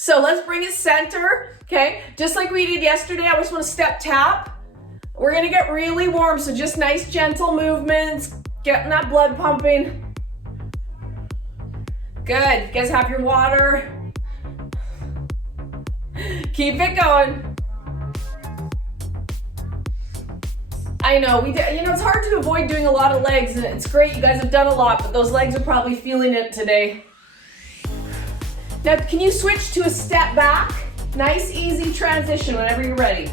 So let's bring it center, okay? Just like we did yesterday, I just want to step tap. We're gonna get really warm, so just nice gentle movements, getting that blood pumping. Good, you guys have your water. Keep it going. I know, it's hard to avoid doing a lot of legs, and it's great, you guys have done a lot, but those legs are probably feeling it today. Now, can you switch to a step back? Nice, easy transition whenever you're ready.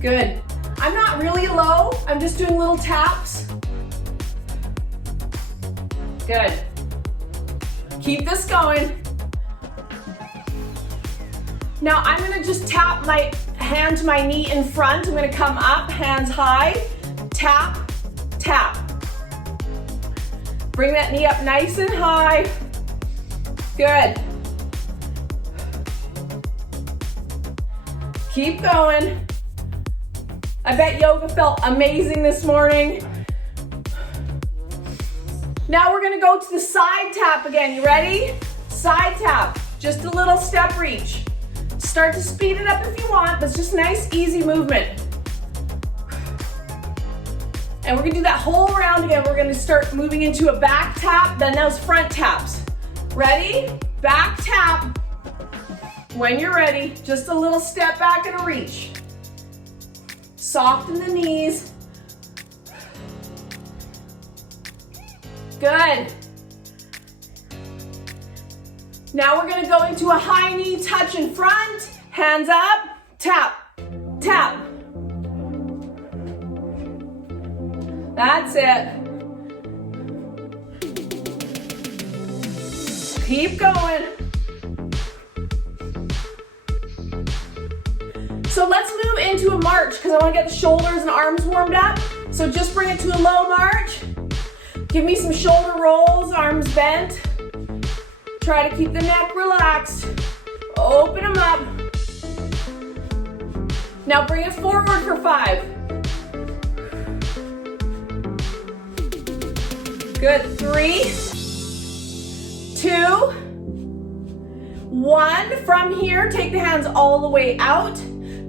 Good. I'm not really low, I'm just doing little taps. Good. Keep this going. Now, I'm gonna just tap my hand to my knee in front. I'm gonna come up, hands high, tap, tap. Bring that knee up nice and high. Good. Keep going. I bet yoga felt amazing this morning. Now we're gonna go to the side tap again. You ready? Side tap, just a little step reach. Start to speed it up if you want, but it's just nice, easy movement. And we're gonna do that whole round again. We're gonna start moving into a back tap, then those front taps. Ready? Back tap. When you're ready, just a little step back and a reach. Soften the knees. Good. Now we're gonna go into a high knee touch in front, hands up, tap, tap. That's it. Keep going. So let's move into a march because I want to get the shoulders and arms warmed up. So just bring it to a low march. Give me some shoulder rolls, arms bent. Try to keep the neck relaxed. Open them up. Now bring it forward for 5. Good, 3, 2, 1. From here, take the hands all the way out.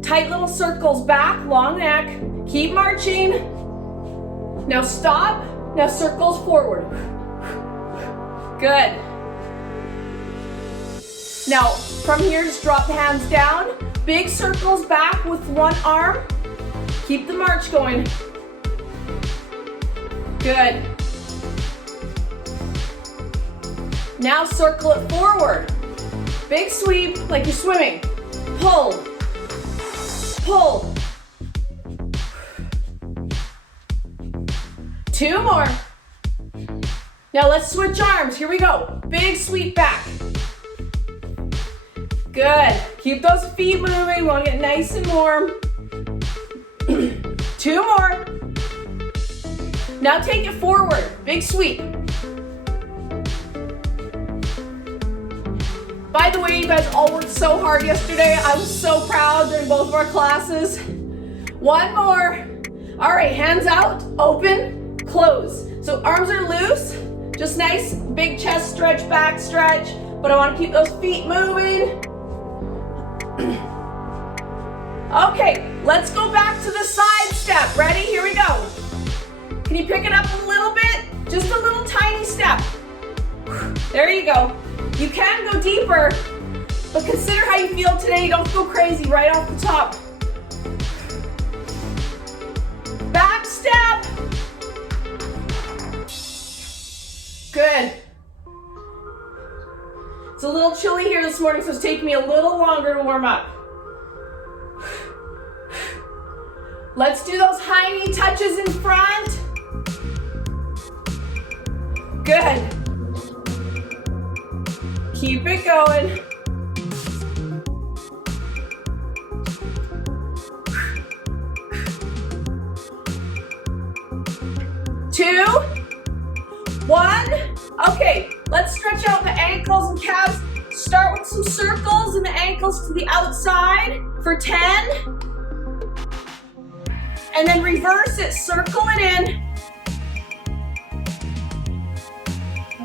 Tight little circles back, long neck. Keep marching. Now stop. Now circles forward. Good. Now from here, just drop the hands down. Big circles back with one arm. Keep the march going. Good. Now circle it forward. Big sweep like you're swimming. Pull. Pull. 2 more. Now let's switch arms. Here we go. Big sweep back. Good. Keep those feet moving. We want to get nice and warm. 2 more. Now take it forward. Big sweep. By the way, you guys all worked so hard yesterday. I was so proud during both of our classes. 1 more. All right, hands out, open, close. So arms are loose, just nice, big chest stretch, back stretch, but I want to keep those feet moving. Okay, let's go back to the side step. Ready? Here we go. Can you pick it up a little bit? Just a little tiny step. There you go. You can go deeper, but consider how you feel today. Don't go crazy right off the top. Back step. Good. It's a little chilly here this morning, so it's taking me a little longer to warm up. Let's do those high knee touches in front. Good. Keep it going. Two, 1. Okay, let's stretch out the ankles and calves. Start with some circles and the ankles to the outside for 10. And then reverse it, circle it in.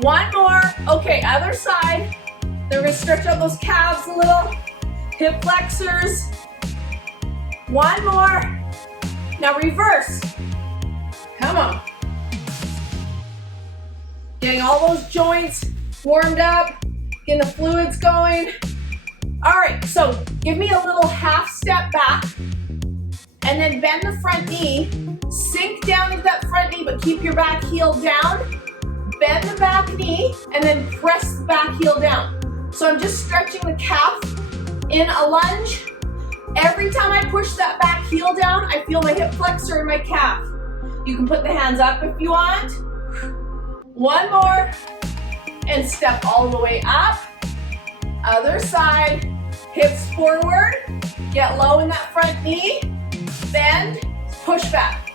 1 more. Okay, other side. Then we're gonna stretch out those calves a little. Hip flexors. One more. Now reverse. Come on. Getting all those joints warmed up, getting the fluids going. All right, so give me a little half step back and then bend the front knee. Sink down into that front knee, but keep your back heel down. Bend the back knee and then press the back heel down. So I'm just stretching the calf in a lunge. Every time I push that back heel down, I feel my hip flexor in my calf. You can put the hands up if you want. One more. And step all the way up. Other side. Hips forward. Get low in that front knee. Bend. Push back.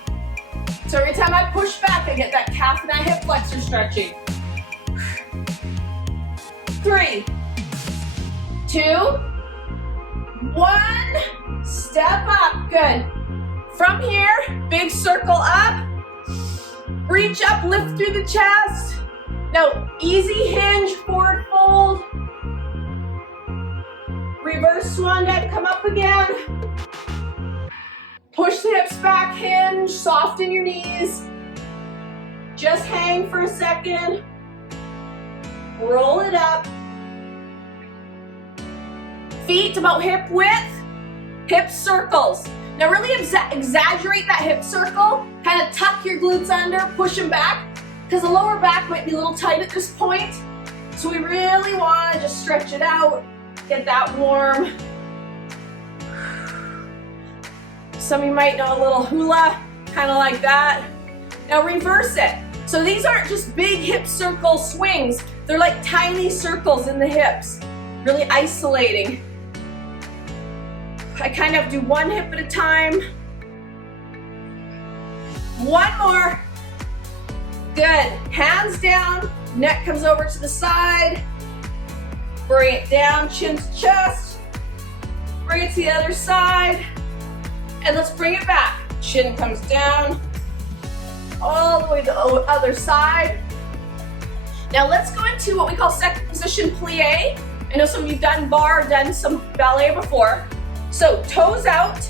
So every time I push back, I get that calf and that hip flexor stretching. 3, 2, 1. Step up. Good. From here, big circle up. Reach up, lift through the chest. Now, easy hinge, forward fold. Reverse swan dive, come up again. Push the hips back, hinge, soften your knees. Just hang for a second. Roll it up. Feet about hip width, hip circles. Now really exaggerate that hip circle. Kind of tuck your glutes under, push them back, because the lower back might be a little tight at this point. So we really want to just stretch it out, get that warm. Some of you might know a little hula, kind of like that. Now reverse it. So these aren't just big hip circle swings. They're like tiny circles in the hips, really isolating. I kind of do one hip at a time. One more. Good. Hands down, neck comes over to the side. Bring it down, chin to chest. Bring it to the other side. And let's bring it back. Chin comes down, all the way to the other side. Now let's go into what we call second position plie. I know some of you've done bar, done some ballet before. So toes out.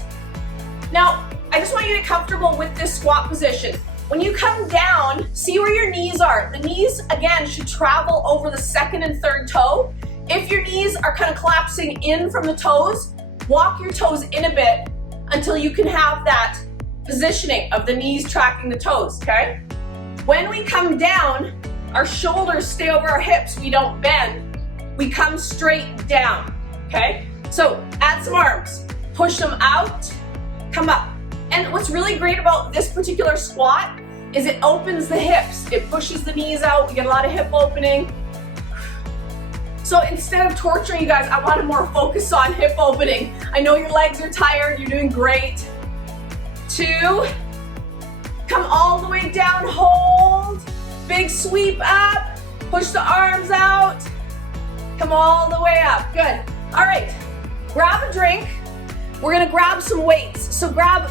Now, I just want you to get comfortable with this squat position. When you come down, see where your knees are. The knees, again, should travel over the second and third toe. If your knees are kind of collapsing in from the toes, walk your toes in a bit until you can have that positioning of the knees tracking the toes, okay? When we come down, our shoulders stay over our hips. We don't bend. We come straight down, okay? So add some arms. Push them out, come up. And what's really great about this particular squat is it opens the hips. It pushes the knees out. We get a lot of hip opening. So instead of torturing you guys, I want to more focus on hip opening. I know your legs are tired. You're doing great. 2. Come all the way down, hold. Big sweep up. Push the arms out. Come all the way up. Good. All right. Grab a drink. We're gonna grab some weights. So grab,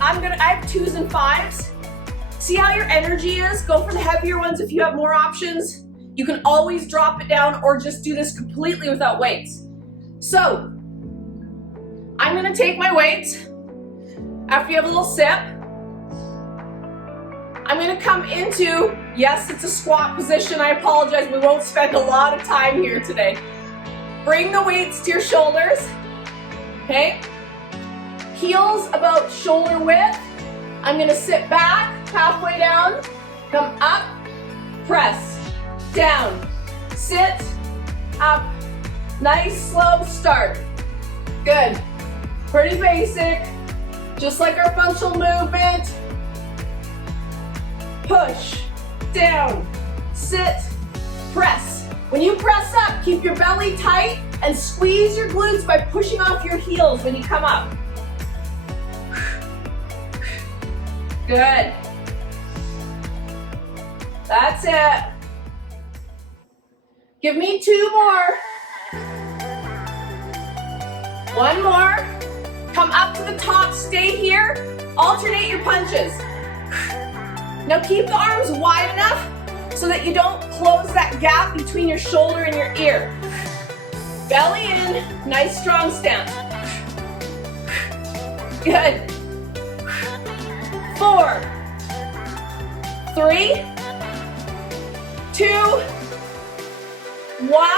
I have 2s and 5s. See how your energy is. Go for the heavier ones if you have more options. You can always drop it down or just do this completely without weights. So, I'm gonna take my weights. After you have a little sip, I'm gonna come into, yes, it's a squat position. I apologize, we won't spend a lot of time here today. Bring the weights to your shoulders, okay? Heels about shoulder width. I'm gonna sit back, halfway down, come up, press. Down, sit, up, nice slow start. Good, pretty basic, just like our functional movement. Push, down, sit, press. When you press up, keep your belly tight and squeeze your glutes by pushing off your heels when you come up. Good. That's it. Give me 2 more. 1 more. Come up to the top, stay here. Alternate your punches. Now keep the arms wide enough so that you don't close that gap between your shoulder and your ear. Belly in, nice strong stance. Good. 4, 3, 2, 1.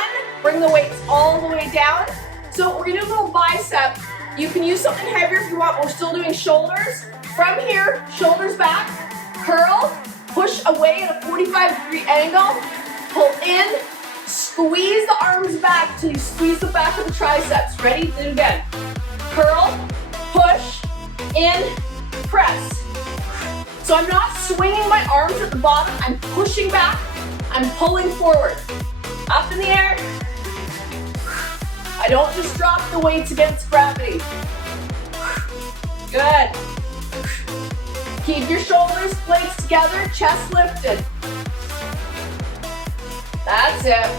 Bring the weights all the way down. So we're gonna do a little bicep. You can use something heavier if you want. We're still doing shoulders. From here, shoulders back, curl, push away at a 45-degree angle, pull in, squeeze the arms back till you squeeze the back of the triceps. Ready? Do it again. Curl, push, in, press. So I'm not swinging my arms at the bottom. I'm pushing back. I'm pulling forward. Up in the air. I don't just drop the weights against gravity. Good. Keep your shoulders, blades together, chest lifted. That's it.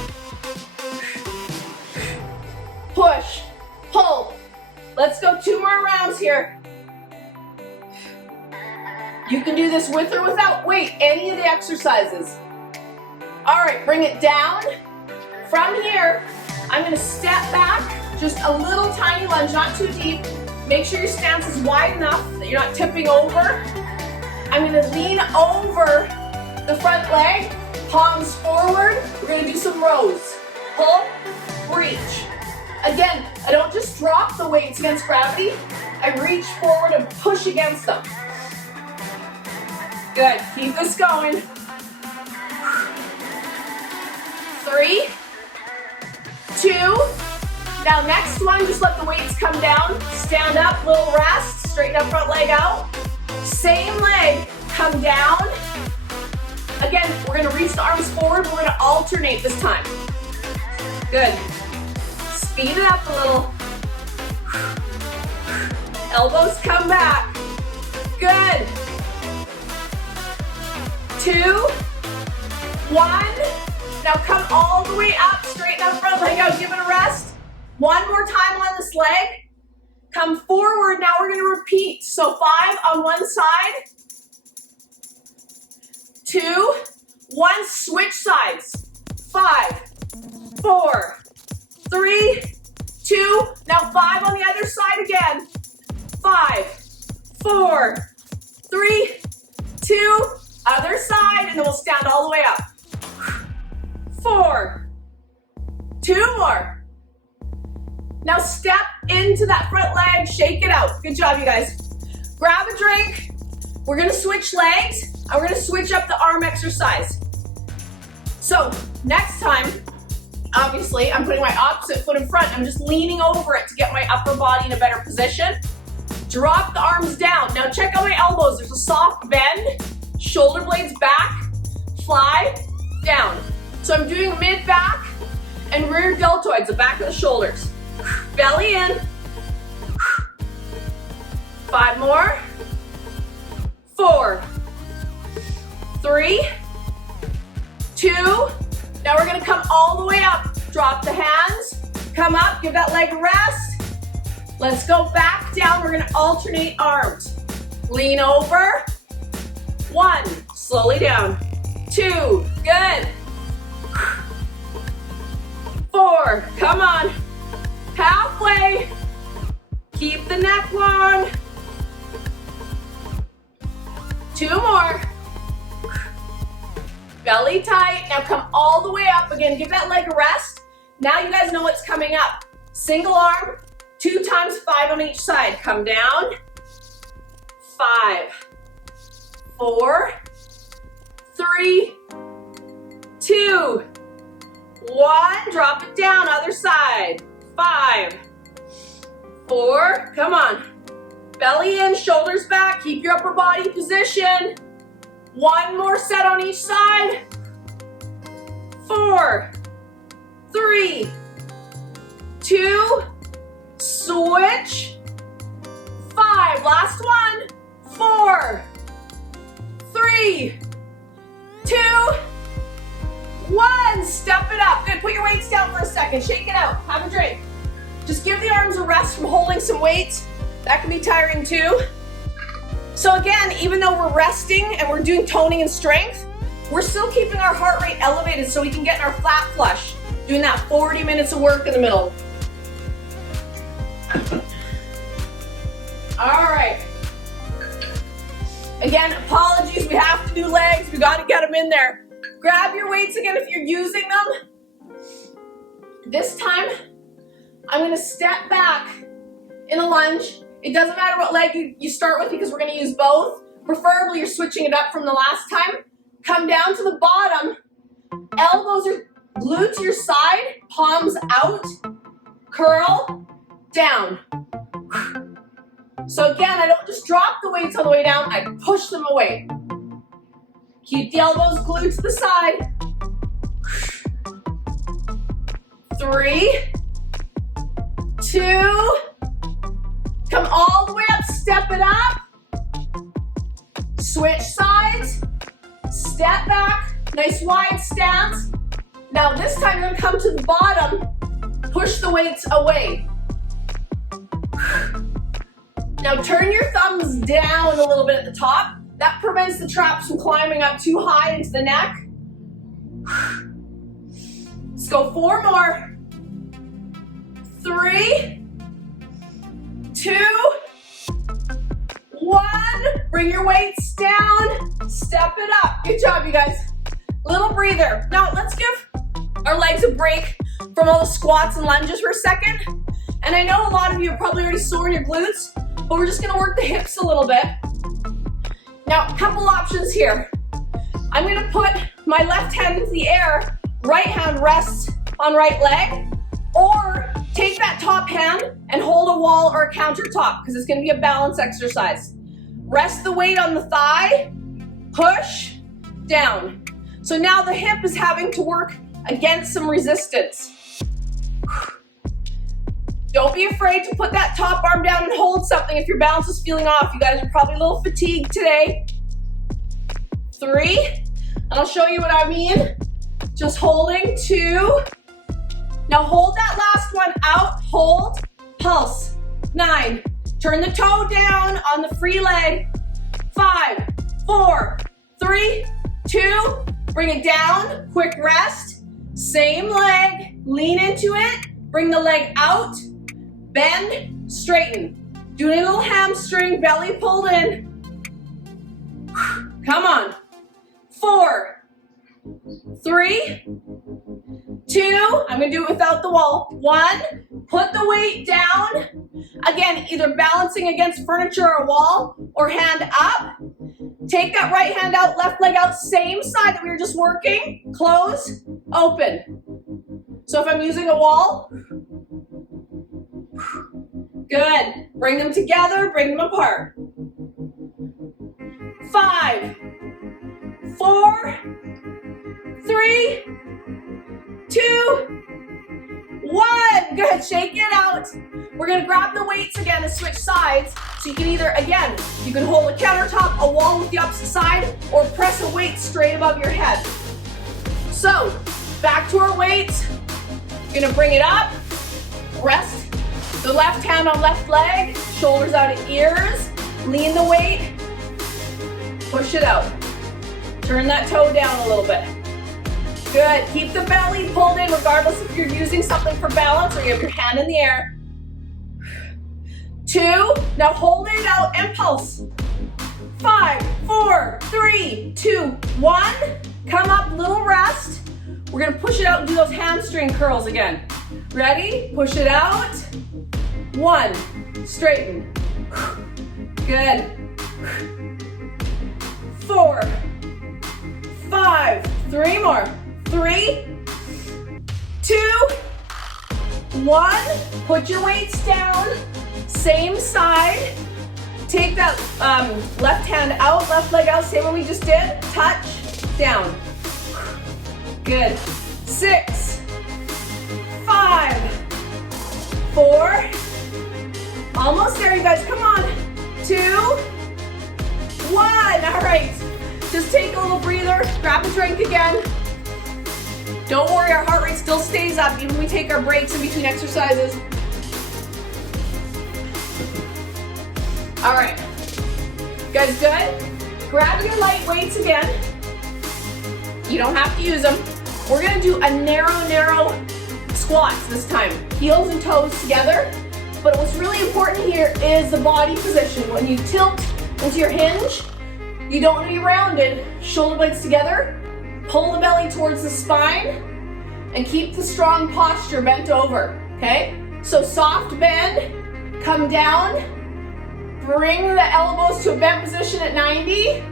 Push, pull. Let's go 2 more rounds here. You can do this with or without weight, any of the exercises. All right, bring it down. From here, I'm gonna step back, just a little tiny lunge, not too deep. Make sure your stance is wide enough that you're not tipping over. I'm gonna lean over the front leg, palms forward. We're gonna do some rows. Pull, reach. Again, I don't just drop the weights against gravity. I reach forward and push against them. Good, keep this going. 3, 2. Now next one, just let the weights come down. Stand up, little rest, straighten up front leg out. Same leg, come down. Again, we're gonna reach the arms forward. We're gonna alternate this time. Good. Speed it up a little. Elbows come back. Good. 2, 1. Now come all the way up, straighten up front leg out, give it a rest. One more time on this leg. Come forward, now we're gonna repeat. So 5 on one side. 2, 1, switch sides. 5, 4, 3, 2, now 5 on the other side again. 5, 4, 3, 2, other side, and then we'll stand all the way up. 4, 2 more. Now step into that front leg, shake it out. Good job, you guys. Grab a drink. We're gonna switch legs, and we're gonna switch up the arm exercise. So next time, obviously, I'm putting my opposite foot in front. I'm just leaning over it to get my upper body in a better position. Drop the arms down. Now check out my elbows. There's a soft bend. Shoulder blades back, fly, down. So I'm doing mid-back and rear deltoids, the back of the shoulders. Belly in. 5 more. 4, 3, 2. Now we're gonna come all the way up. Drop the hands, come up, give that leg a rest. Let's go back down. We're gonna alternate arms. Lean over. 1, slowly down. 2, good. 4, come on. Halfway. Keep the neck long. 2 more. Belly tight. Now come all the way up again. Give that leg a rest. Now you guys know what's coming up. Single arm, 2 times 5 on each side. Come down. 5, 4, 3, 2, 1. Drop it down, other side. 5, 4, come on. Belly in, shoulders back, keep your upper body position. 1 more set on each side. 4, 3, 2, switch. 5, last one. 4, 3, 2, 1. Step it up. Good, put your weights down for a second. Shake it out, have a drink. Just give the arms a rest from holding some weights. That can be tiring too. So again, even though we're resting and we're doing toning and strength, we're still keeping our heart rate elevated so we can get in our flat flush. doing that 40 minutes of work in the middle. All right. Again, apologies, we have to do legs. We got to get them in there. Grab your weights again if you're using them. This time, I'm going to step back in a lunge. It doesn't matter what leg you start with because we're going to use both. Preferably, you're switching it up from the last time. Come down to the bottom. Elbows are glued to your side, palms out. Curl, down. So again, I don't just drop the weights on the way down, I push them away. Keep the elbows glued to the side. 3, 2, come all the way up, step it up. Switch sides, step back, nice wide stance. Now this time you're gonna come to the bottom, push the weights away. Now turn your thumbs down a little bit at the top. That prevents the traps from climbing up too high into the neck. Let's go 4 more. 3, 2, 1. Bring your weights down. Step it up. Good job, you guys. Little breather. Now let's give our legs a break from all the squats and lunges for a second. And I know a lot of you are probably already sore in your glutes, but we're just gonna work the hips a little bit. Now, a couple options here. I'm gonna put my left hand into the air, right hand rests on right leg, or take that top hand and hold a wall or a countertop, because it's gonna be a balance exercise. Rest the weight on the thigh, push, down. So now the hip is having to work against some resistance. Don't be afraid to put that top arm down and hold something if your balance is feeling off. You guys are probably a little fatigued today. 3, and I'll show you what I mean. Just holding. 2. Now hold that last one out, hold, pulse. 9, turn the toe down on the free leg. 5, 4, 3, 2, bring it down, quick rest. Same leg, lean into it, bring the leg out, bend, straighten. Doing a little hamstring, belly pulled in. Come on. 4, 3, 2, I'm gonna do it without the wall. 1, put the weight down. Again, either balancing against furniture or wall, or hand up. Take that right hand out, left leg out, same side that we were just working. Close, open. So if I'm using a wall, good. Bring them together, bring them apart. 5, 4, 3, 2, 1. Good, shake it out. We're gonna grab the weights again and switch sides. So you can either, again, you can hold a countertop, a wall with the opposite side, or press a weight straight above your head. So, back to our weights. You're gonna bring it up, rest the left hand on left leg, shoulders out at ears, lean the weight, push it out. Turn that toe down a little bit. Good, keep the belly pulled in regardless if you're using something for balance or you have your hand in the air. 2, now hold it out and pulse. 5, 4, 3, 2, 1. Come up, little rest. We're gonna push it out and do those hamstring curls again. Ready? Push it out. 1, straighten. Good. 4, 5, 3 more. 3, 2, 1. Put your weights down. Same side. Take that left hand out, left leg out, same one we just did. Touch, down. Good. 6, 5, 4. Almost there, you guys. Come on. 2, 1. All right. Just take a little breather. Grab a drink again. Don't worry, our heart rate still stays up even when we take our breaks in between exercises. All right. You guys good? Grab your light weights again. You don't have to use them. We're gonna do a narrow Squats this time, heels and toes together. But what's really important here is the body position. When you tilt into your hinge, you don't want to be rounded. Shoulder blades together, pull the belly towards the spine, and keep the strong posture bent over, okay? So soft bend, come down, bring the elbows to a bent position at 90,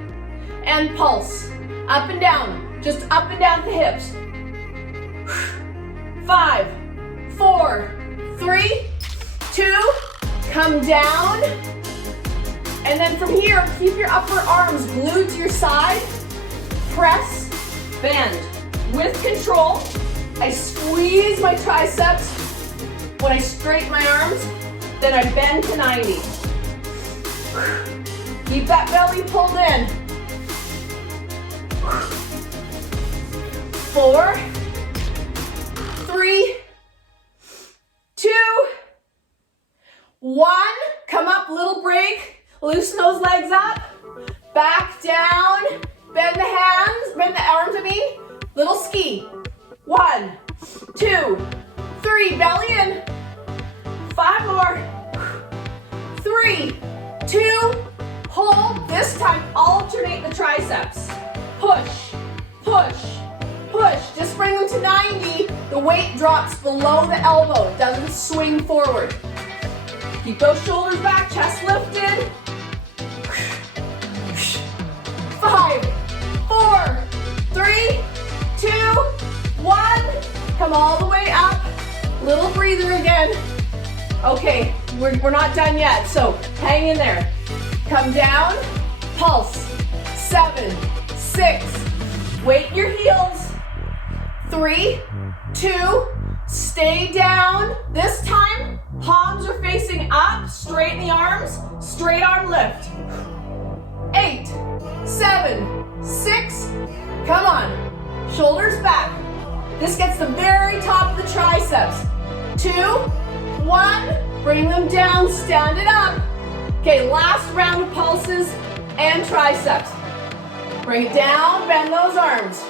and pulse. Up and down, just up and down the hips. 5, 4, 3, 2, come down. And then from here, keep your upper arms glued to your side. Press, bend. With control, I squeeze my triceps. When I straighten my arms, then I bend to 90. Keep that belly pulled in. 4, 3, 2, 1. Come up, little break. Loosen those legs up. Back down. Bend the hands, bend the arms, Little ski. 1, 2, 3, belly in. 5 more. 3, 2, hold. This time, alternate the triceps. Push, push, push. Just bring them to 90. The weight drops below the elbow. It doesn't swing forward. Keep those shoulders back, chest lifted. 5, 4, 3, 2, 1. Come all the way up. Little breather again. Okay, we're not done yet, so hang in there. Come down, pulse. 7, 6. Weight your heels. 3, 2, stay down. This time, palms are facing up. Straighten the arms. Straight arm lift. 8, 7, 6. Come on. Shoulders back. This gets the very top of the triceps. 2, 1. Bring them down. Stand it up. Okay, last round of pulses and triceps. Bring it down. Bend those arms.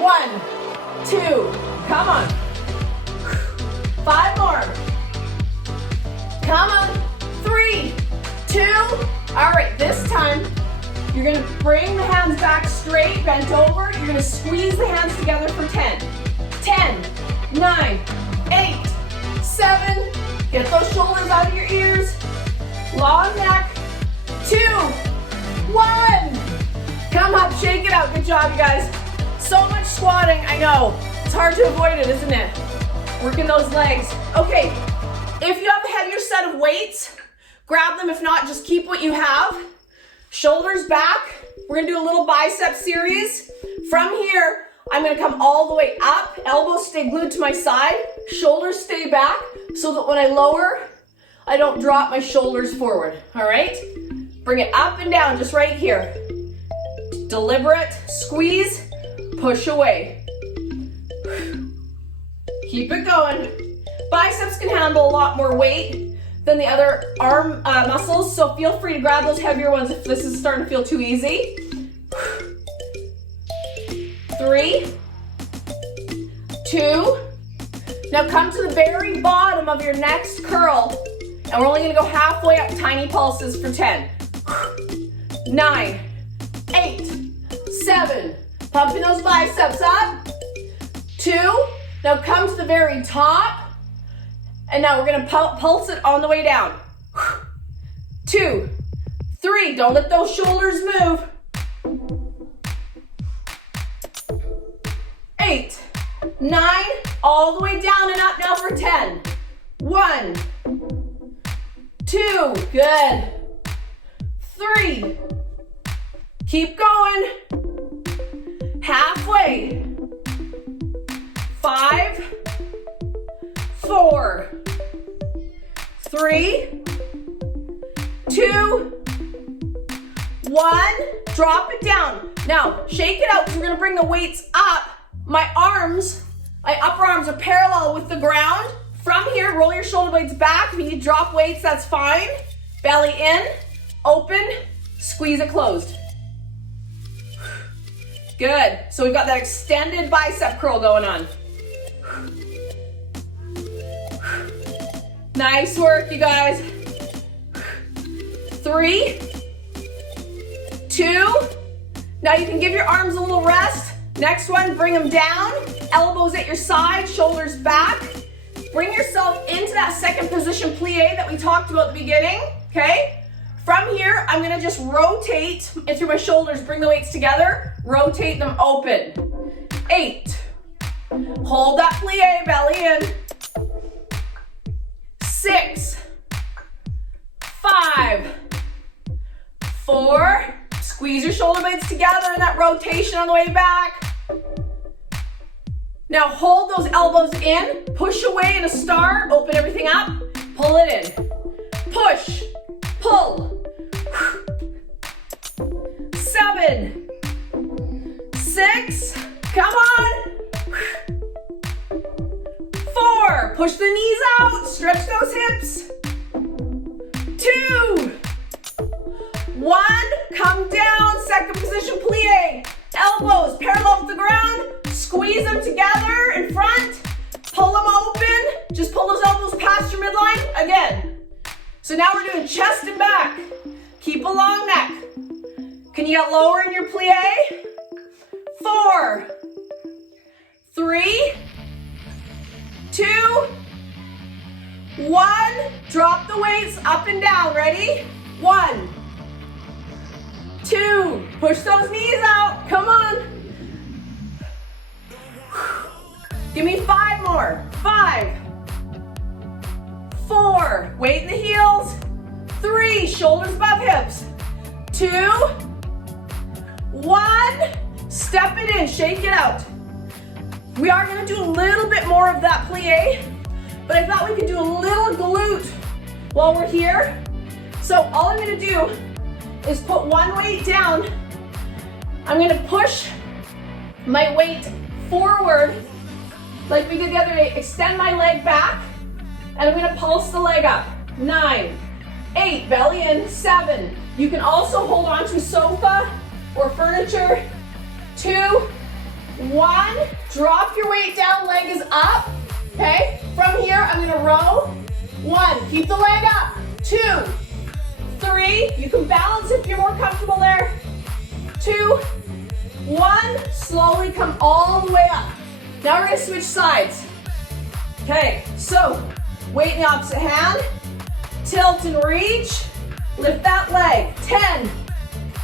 1, 2. Come on. 5 more. Come on. 3, 2. All right, this time, you're gonna bring the hands back straight, bent over. You're gonna squeeze the hands together for 10. 10, 9, 8, 7. Get those shoulders out of your ears. Long neck. 2, 1. Come up, shake it out. Good job, you guys. So much squatting, I know. It's hard to avoid it, isn't it? Working those legs. Okay, if you have a heavier set of weights, grab them. If not, just keep what you have. Shoulders back. We're gonna do a little bicep series. From here, I'm gonna come all the way up. Elbows stay glued to my side. Shoulders stay back so that when I lower, I don't drop my shoulders forward, all right? Bring it up and down, just right here. Deliberate, squeeze, push away. Keep it going. Biceps can handle a lot more weight than the other arm muscles, so feel free to grab those heavier ones if this is starting to feel too easy. 3, 2. Now come to the very bottom of your next curl, and we're only gonna go halfway up, tiny pulses for 10. 9, 8, 7. Pumping those biceps up. 2. Now come to the very top. And now we're gonna pulse it on the way down. 2, 3, don't let those shoulders move. 8, 9, all the way down and up now for 10. 1, 2, good. 3, keep going. Halfway. 5, 4, 3, 2, 1. Drop it down. Now, shake it out because we're gonna bring the weights up. My upper arms are parallel with the ground. From here, roll your shoulder blades back. If you need to drop weights, that's fine. Belly in, open, squeeze it closed. Good. So we've got that extended bicep curl going on. Nice work, you guys. 3, 2. Now you can give your arms a little rest. Next one, bring them down. Elbows at your side, shoulders back. Bring yourself into that second position plie that we talked about at the beginning, okay? From here, I'm gonna just rotate in through my shoulders, bring the weights together, rotate them open. 8. Hold that plie, belly in. 6, 5, 4, squeeze your shoulder blades together in that rotation on the way back. Now hold those elbows in, push away in a star, open everything up, pull it in. Push, pull. 7, 6, come on. 4, push the knees out, stretch those hips. 2, 1, come down, second position plie. Elbows parallel with the ground, squeeze them together in front, pull them open, just pull those elbows past your midline, again. So now we're doing chest and back. Keep a long neck. Can you get lower in your plie? 4, 3, 2, 1, drop the weights up and down, ready? 1, 2, push those knees out, come on. Give me 5 more, 5, 4, weight in the heels, 3, shoulders above hips, 2, 1, step it in, shake it out. We are gonna do a little bit more of that plie, but I thought we could do a little glute while we're here. So all I'm gonna do is put one weight down. I'm gonna push my weight forward like we did the other day. Extend my leg back, and I'm gonna pulse the leg up. 9, 8, belly in, 7. You can also hold on to sofa or furniture. 2, 1, drop your weight down, leg is up, okay? From here, I'm gonna row. 1, keep the leg up. 2, 3, you can balance if you're more comfortable there. 2, 1, slowly come all the way up. Now we're gonna switch sides. Okay, so weight in the opposite hand, tilt and reach, lift that leg. 10,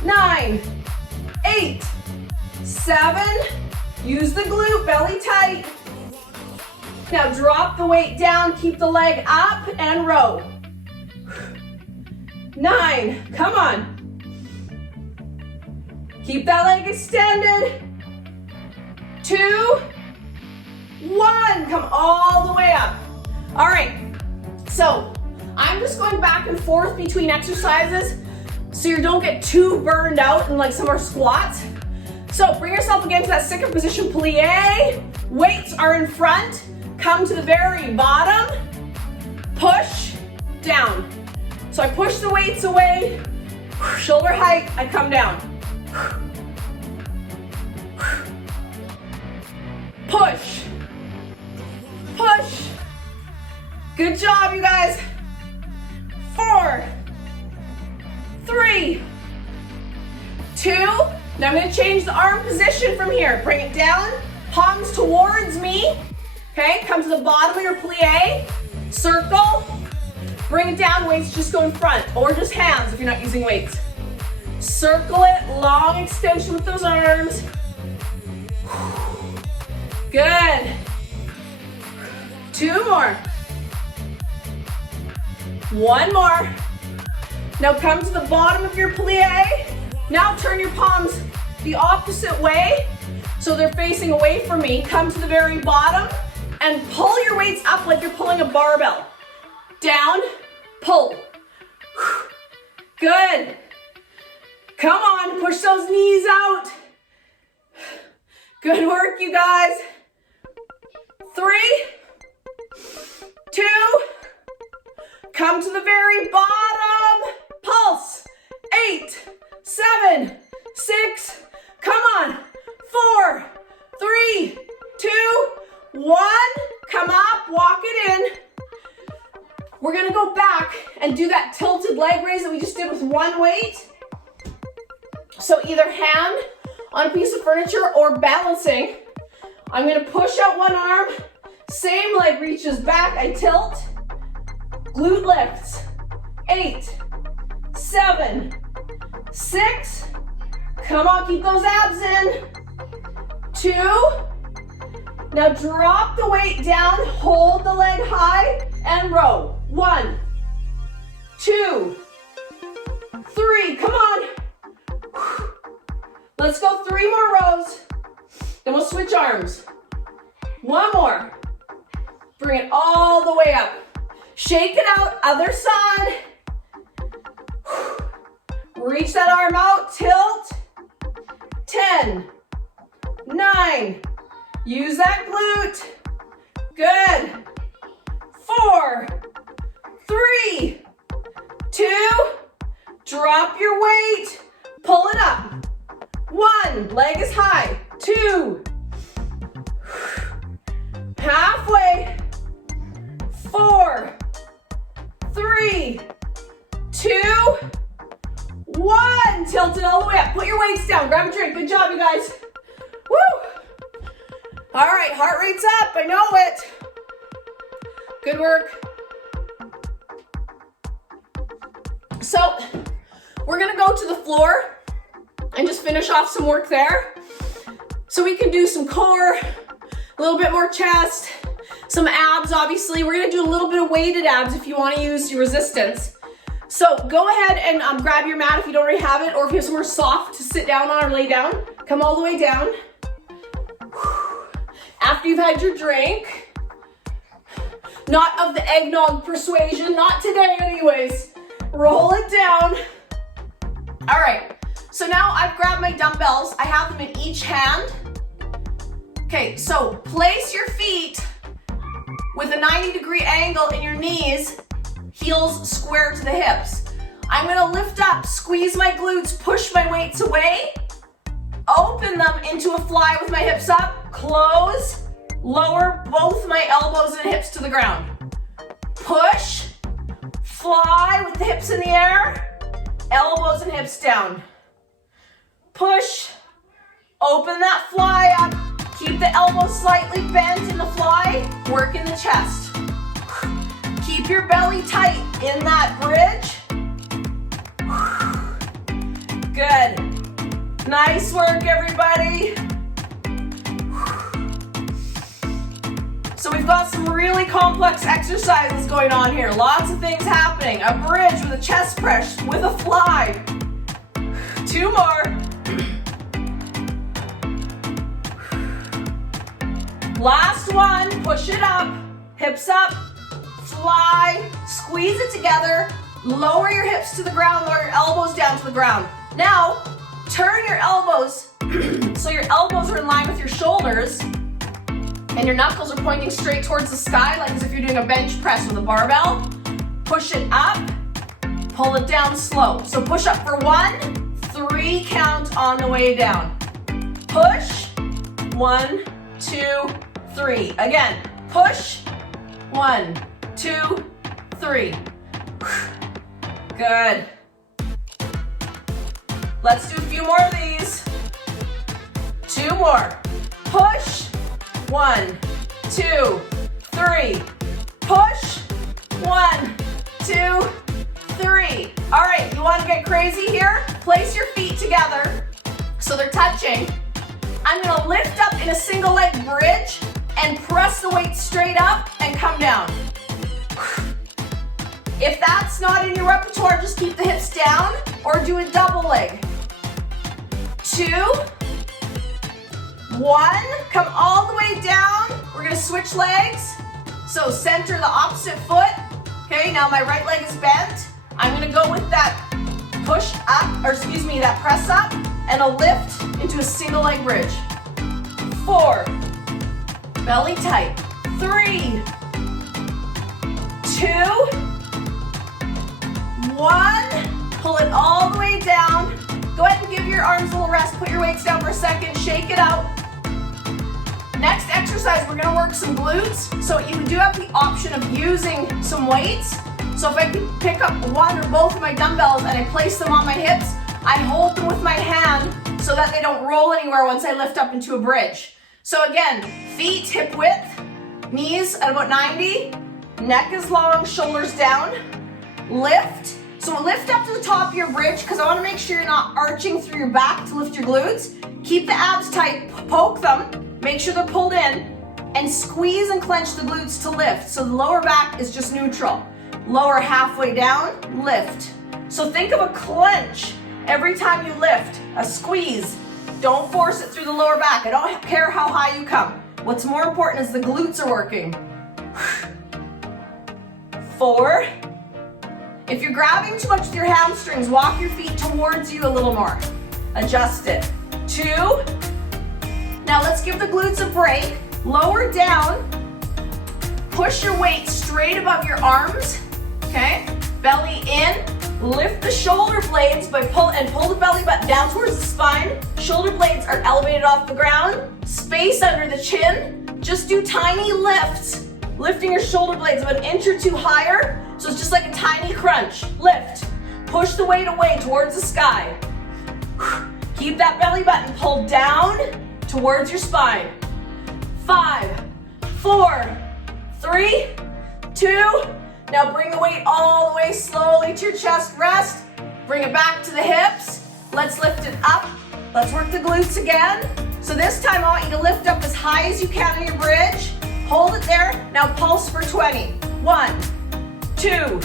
9, 8, 7, use the glute, belly tight. Now drop the weight down, keep the leg up and row. 9, come on. Keep that leg extended. 2, 1, come all the way up. All right, so I'm just going back and forth between exercises so you don't get too burned out in like some of our squats. So bring yourself again to that second position plie. Weights are in front. Come to the very bottom. Push down. So I push the weights away. Shoulder height, I come down. Push. Push. Good job, you guys. 4, 3, 2. Now I'm going to change the arm position from here. Bring it down, palms towards me. Okay, come to the bottom of your plie. Circle. Bring it down, weights just go in front, or just hands if you're not using weights. Circle it, long extension with those arms. Good. 2 more. 1 more. Now come to the bottom of your plie. Now turn your palms the opposite way so they're facing away from me. Come to the very bottom and pull your weights up like you're pulling a barbell. Down, pull. Good. Come on, push those knees out. Good work, you guys. 3, 2, come to the very bottom. Pulse. 8, 7, 6, come on. 4, 3, 2, 1, come up, walk it in. We're and do that tilted leg raise that we just did with one weight. So either hand on a piece of furniture or balancing. I'm gonna push out one arm, same leg reaches back, I tilt, glute lifts. 8, 7, 6, come on, keep those abs in. 2, now drop the weight down, hold the leg high, and row. 1, 2, 3, come on. Let's go 3 more rows, then we'll switch arms. 1 more, bring it all the way up. Shake it out, other side. Reach that arm out, tilt. 10, 9, use that glute. Good. 4, 3, 2, drop your weight, pull it up. 1, leg is high. 2, halfway. 4, 3, 2, 1. Tilt it all the way up. Put your weights down. Grab a drink. Good job, you guys. Woo! All right, heart rate's up. I know it. Good work. So, we're gonna go to the floor and just finish off some work there. So we can do some core, a little bit more chest, some abs, obviously. We're gonna do a little bit of weighted abs if you wanna use your resistance. So go ahead and grab your mat if you don't already have it, or if you have somewhere soft to sit down on or lay down. Come all the way down. After you've had your drink, not of the eggnog persuasion, not today anyways. Roll it down. All right, so now I've grabbed my dumbbells. I have them in each hand. Okay, so place your feet with a 90-degree angle in your knees, heels square to the hips. I'm gonna lift up, squeeze my glutes, push my weights away, open them into a fly with my hips up, close, lower both my elbows and hips to the ground. Push, fly with the hips in the air, elbows and hips down. Push, open that fly up, keep the elbows slightly bent in the fly, work in the chest. Keep your belly tight in that bridge. Good. Nice work, everybody. So we've got some really complex exercises going on here. Lots of things happening. A bridge with a chest press, with a fly. 2 more. Last one, push it up, hips up, fly, squeeze it together, lower your hips to the ground, lower your elbows down to the ground. Now, turn your elbows so your elbows are in line with your shoulders and your knuckles are pointing straight towards the sky, like as if you're doing a bench press with a barbell. Push it up, pull it down slow. So push up for 1, 3 count on the way down. Push, 1, 2, 3. Again, push, 1, 2, 3. Good. Let's do a few more of these. 2 more. Push, 1, 2, 3. Push, 1, 2, 3. All right, you want to get crazy here? Place your feet together so they're touching. I'm gonna lift up in a single leg bridge and press the weight straight up and come down. If that's not in your repertoire, just keep the hips down or do a double leg. 2, 1, come all the way down. We're gonna switch legs. So center the opposite foot. Okay, now my right leg is bent. I'm gonna go with that push up, or excuse me, that press up and a lift into a single leg bridge. 4, belly tight. 3, 2, 1, pull it all the way down. Go ahead and give your arms a little rest. Put your weights down for a second, shake it out. Next exercise, we're gonna work some glutes. So you do have the option of using some weights, So if I could pick up one or both of my dumbbells and I place them on my hips, I hold them with my hand so that they don't roll anywhere once I lift up into a bridge. So again, feet hip width, knees at about 90, neck is long, shoulders down, lift. So lift up to the top of your bridge because I want to make sure you're not arching through your back to lift your glutes. Keep the abs tight, poke them, make sure they're pulled in, and squeeze and clench the glutes to lift. So the lower back is just neutral. Lower halfway down, lift. So think of a clench every time you lift, a squeeze. Don't force it through the lower back. I don't care how high you come. What's more important is the glutes are working. 4. If you're grabbing too much with your hamstrings, walk your feet towards you a little more. Adjust it. 2. Now let's give the glutes a break. Lower down. Push your weight straight above your arms. Okay? Belly in. Lift the shoulder blades by pull the belly button down towards the spine. Shoulder blades are elevated off the ground. Space under the chin. Just do tiny lifts. Lifting your shoulder blades about an inch or 2 higher. So it's just like a tiny crunch. Lift. Push the weight away towards the sky. Keep that belly button pulled down towards your spine. 5, 4, 3, 2. Now bring the weight all the way slowly to your chest. Rest. Bring it back to the hips. Let's lift it up. Let's work the glutes again. So this time I want you to lift up as high as you can on your bridge. Hold it there. Now pulse for 20. 1, 2,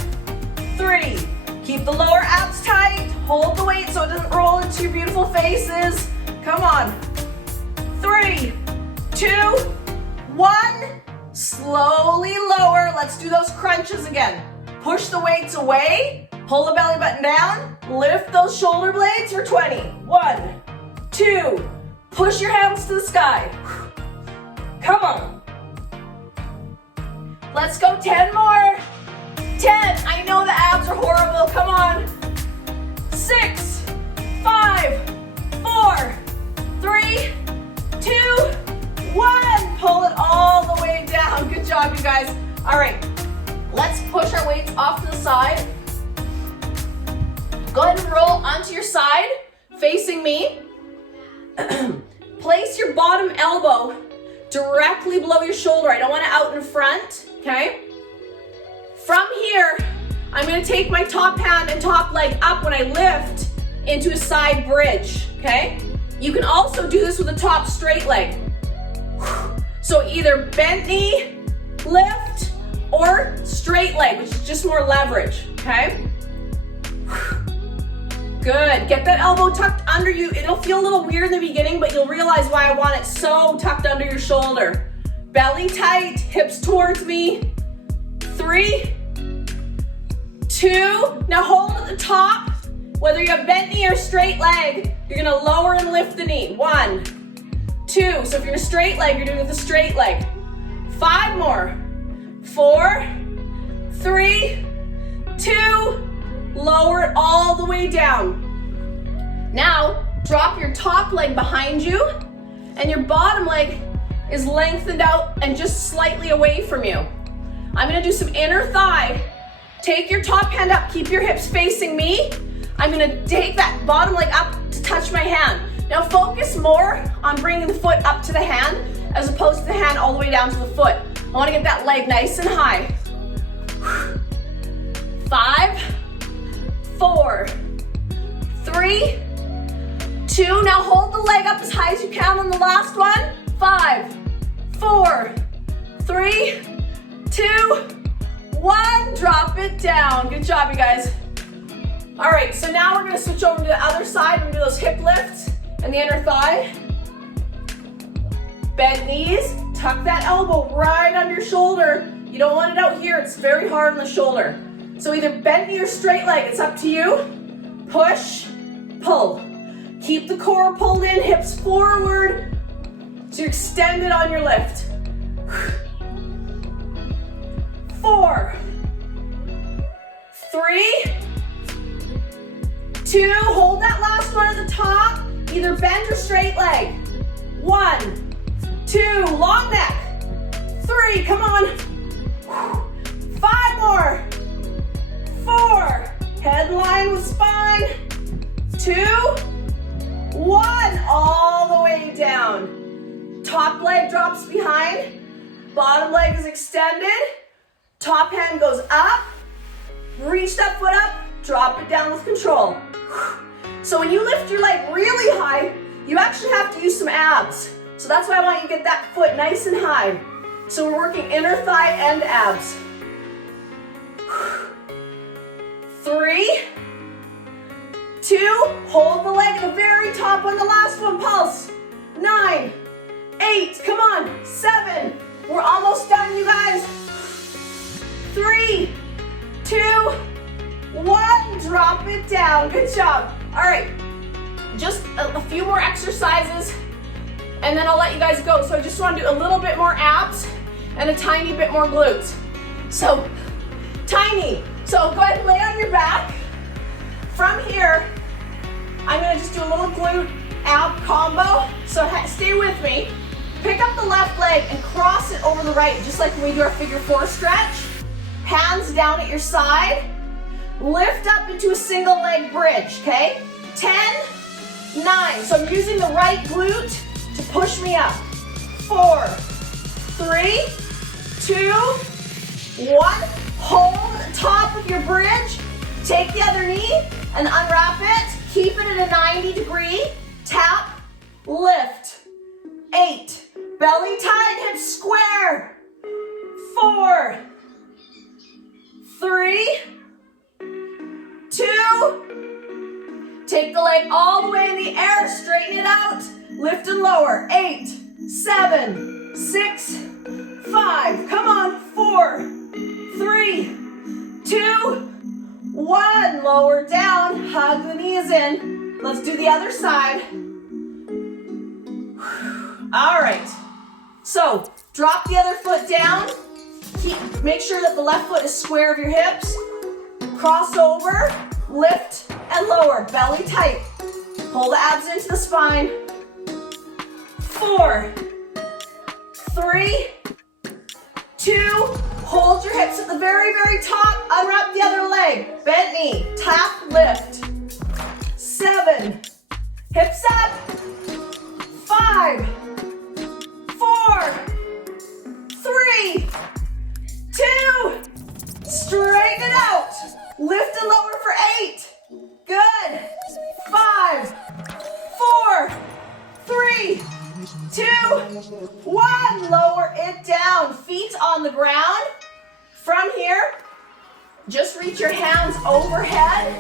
3. Keep the lower abs tight. Hold the weight so it doesn't roll into your beautiful faces. Come on. 3, 2, 1. Slowly lower. Let's do those crunches again. Push the weights away. Pull the belly button down. Lift those shoulder blades for 20. 1, 2. Push your hands to the sky. Come on. Let's go 10 more. 10. I know the abs are horrible. Come on. 6, 5, 4, 3, 2, 1. Pull it all the way down. Good job, you guys. All right. Let's push our weights off to the side. Go ahead and roll onto your side, facing me. Place your bottom elbow directly below your shoulder. I don't want it out in front, okay? From here, I'm gonna take my top hand and top leg up when I lift into a side bridge, okay? You can also do this with a top straight leg. So either bent knee, lift, or straight leg, which is just more leverage, okay? Good. Get that elbow tucked under you. It'll feel a little weird in the beginning, but you'll realize why I want it so tucked under your shoulder. Belly tight, hips towards me. 3, 2. Now hold at the top. Whether you have bent knee or straight leg, you're gonna lower and lift the knee. 1, 2. So if you're in a straight leg, you're doing it with a straight leg. 5 more. 4, 3, 2. Lower it all the way down. Now, drop your top leg behind you, and your bottom leg is lengthened out and just slightly away from you. I'm gonna do some inner thigh. Take your top hand up, keep your hips facing me. I'm gonna take that bottom leg up to touch my hand. Now focus more on bringing the foot up to the hand as opposed to the hand all the way down to the foot. I wanna get that leg nice and high. 5, 4, 3, 2. Now hold the leg up as high as you can on the last one. 5, 4, 3, 2, 1. Drop it down. Good job, you guys. All right, so now we're gonna switch over to the other side and do those hip lifts and the inner thigh. Bend knees, tuck that elbow right under your shoulder. You don't want it out here, it's very hard on the shoulder. So either bend knee or straight leg, it's up to you. Push, pull. Keep the core pulled in, hips forward. So you're extended on your lift. 4, 3, 2, hold that last one at the top. Either bend or straight leg. 1, 2, long neck. 3, come on. 5 more. Head line with spine. 2, 1. All the way down. Top leg drops behind. Bottom leg is extended. Top hand goes up. Reach that foot up. Drop it down with control. So when you lift your leg really high, you actually have to use some abs. So that's why I want you to get that foot nice and high. So we're working inner thigh and abs. 3, 2, hold the leg at the very top on the last one, pulse. 9, 8, come on, 7, we're almost done, you guys. 3, 2, 1, drop it down, good job. All right, just a few more exercises and then I'll let you guys go. So I just want to do a little bit more abs and a tiny bit more glutes. So, tiny. So go ahead and lay on your back. From here, I'm gonna just do a little glute ab combo. So stay with me. Pick up the left leg and cross it over the right, just like when we do our figure 4 stretch. Hands down at your side. Lift up into a single leg bridge, okay? 10, 9. So I'm using the right glute to push me up. 4, 3, 2, 1. Hold the top of your bridge. Take the other knee and unwrap it. Keep it at a 90-degree. Tap, lift. 8. Belly tight, hips square. 4, 3, 2. Take the leg all the way in the air. Straighten it out. Lift and lower. 8, 7, 6, 5. Come on. 4, 3, 2, 1. Lower down. Hug the knees in. Let's do the other side. All right. So drop the other foot down. Make sure that the left foot is square of your hips. Cross over. Lift and lower. Belly tight. Pull the abs into the spine. 4, 3, 2. Hold your hips at the very, very top. Unwrap the other leg. Bent knee. Tap, lift. 7. Hips up. 5, 4, 3, 2. Straighten it out. Lift and lower for 8. Good. 5, 4, 3, 2, 1. Lower it down. Feet on the ground. From here, just reach your hands overhead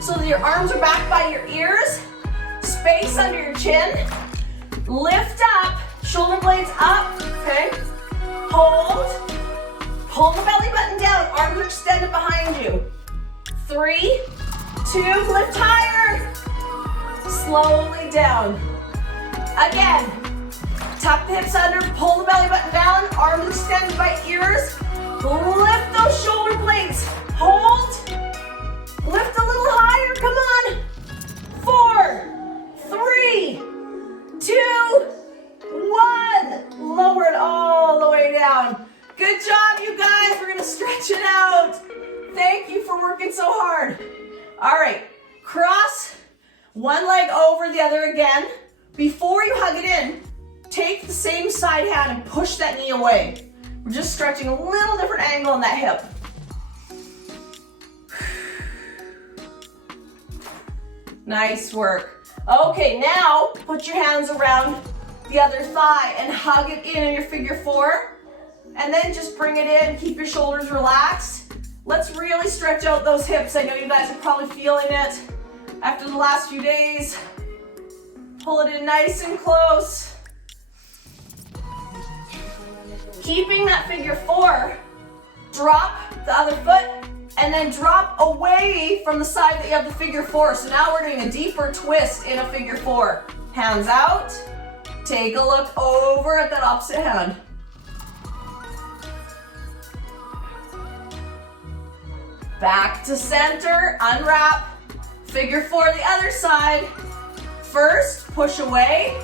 so that your arms are back by your ears. Space under your chin. Lift up. Shoulder blades up. Okay. Hold. Pull the belly button down. Arms are extended behind you. 3, 2. Lift higher. Slowly down. Again. Tuck the hips under, pull the belly button down, arms extended by ears. Lift those shoulder blades. Hold. Lift a little higher. Come on. 4, 3, 2, 1. Lower it all the way down. Good job, you guys. We're going to stretch it out. Thank you for working so hard. All right. Cross one leg over the other again. Before you hug it in, take the same side hand and push that knee away. We're just stretching a little different angle in that hip. Nice work. Okay, now put your hands around the other thigh and hug it in your figure 4. And then just bring it in, keep your shoulders relaxed. Let's really stretch out those hips. I know you guys are probably feeling it after the last few days. Pull it in nice and close. Keeping that figure 4, drop the other foot and then drop away from the side that you have the figure 4. So now we're doing a deeper twist in a figure 4. Hands out. Take a look over at that opposite hand. Back to center, unwrap. Figure 4 the other side. First, push away.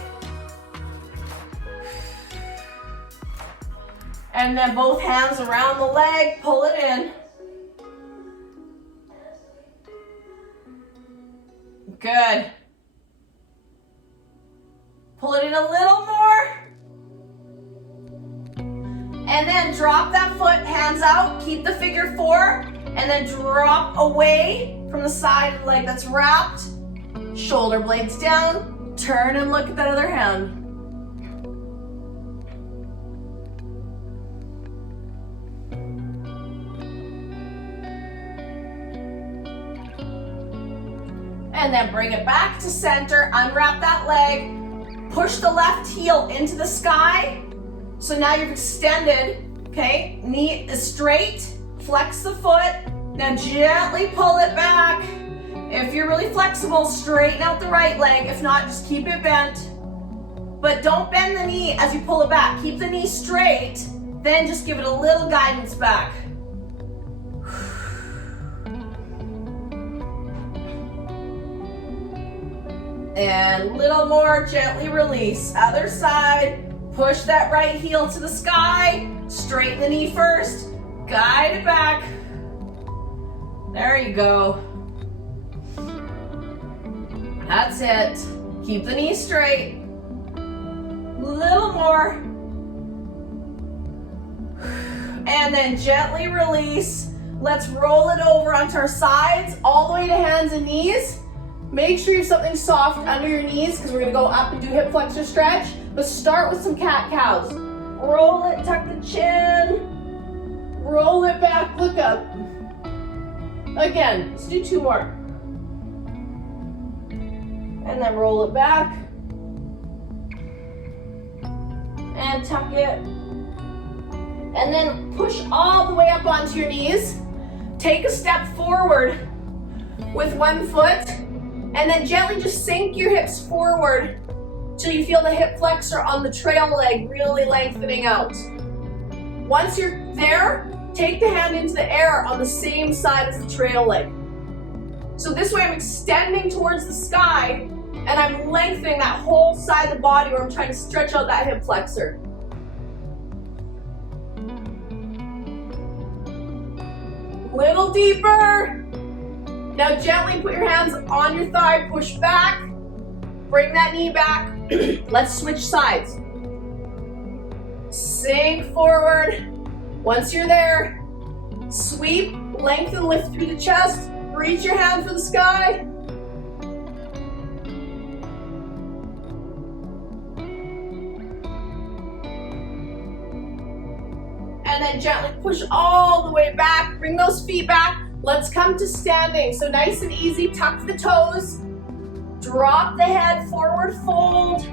And then both hands around the leg, pull it in. Good. Pull it in a little more. And then drop that foot, hands out, keep the figure 4, and then drop away from the side of the leg that's wrapped. Shoulder blades down, turn and look at that other hand. And then bring it back to center, unwrap that leg, push the left heel into the sky. So now you've extended, okay? Knee is straight, flex the foot, now gently pull it back. If you're really flexible, straighten out the right leg. If not, just keep it bent. But don't bend the knee as you pull it back. Keep the knee straight, then just give it a little guidance back. And a little more, gently release. Other side. Push that right heel to the sky. Straighten the knee first. Guide it back. There you go. That's it. Keep the knee straight. A little more. And then gently release. Let's roll it over onto our sides, all the way to hands and knees. Make sure you have something soft under your knees because we're going to go up and do hip flexor stretch. But start with some cat-cows. Roll it, tuck the chin. Roll it back, look up. Again, let's do 2 more. And then roll it back. And tuck it. And then push all the way up onto your knees. Take a step forward with one foot. And then gently just sink your hips forward till you feel the hip flexor on the trail leg really lengthening out. Once you're there, take the hand into the air on the same side as the trail leg. So this way I'm extending towards the sky and I'm lengthening that whole side of the body where I'm trying to stretch out that hip flexor. Little deeper. Now gently put your hands on your thigh, push back, bring that knee back. Let's switch sides. Sink forward. Once you're there, sweep, lengthen, lift through the chest, reach your hand for the sky. And then gently push all the way back, bring those feet back. Let's come to standing. So nice and easy, tuck the toes, drop the head, forward fold.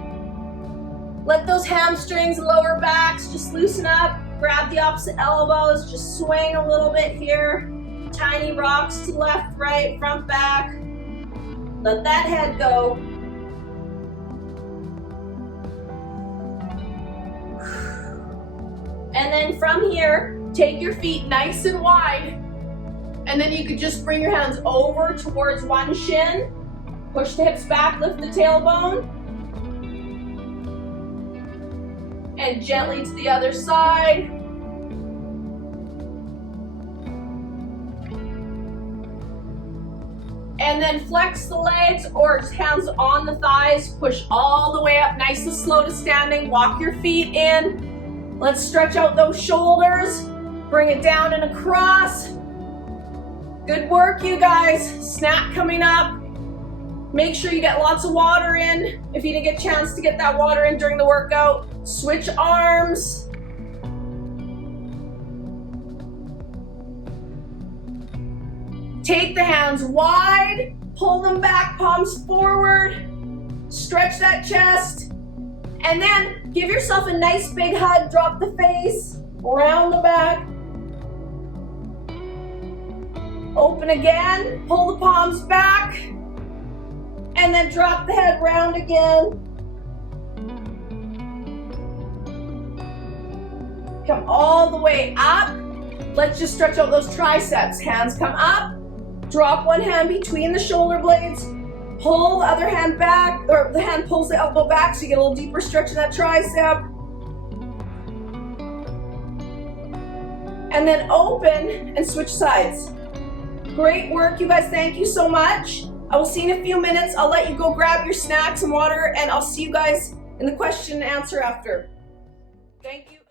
Let those hamstrings and lower backs just loosen up. Grab the opposite elbows, just swing a little bit here. Tiny rocks to left, right, front, back. Let that head go. And then from here, take your feet nice and wide. And then you could just bring your hands over towards one shin. Push the hips back, lift the tailbone. And gently to the other side. And then flex the legs or just hands on the thighs. Push all the way up, nice and slow to standing. Walk your feet in. Let's stretch out those shoulders. Bring it down and across. Good work, you guys. Snack coming up. Make sure you get lots of water in. If you didn't get a chance to get that water in during the workout, switch arms. Take the hands wide, pull them back, palms forward, stretch that chest, and then give yourself a nice big hug, drop the face, round the back. Open again, pull the palms back, and then drop the head round again. Come all the way up. Let's just stretch out those triceps. Hands come up, drop one hand between the shoulder blades, pull the other hand back, or the hand pulls the elbow back so you get a little deeper stretch in that tricep. And then open and switch sides. Great work, you guys. Thank you so much. I will see you in a few minutes. I'll let you go grab your snacks and water, and I'll see you guys in the question and answer after. Thank you.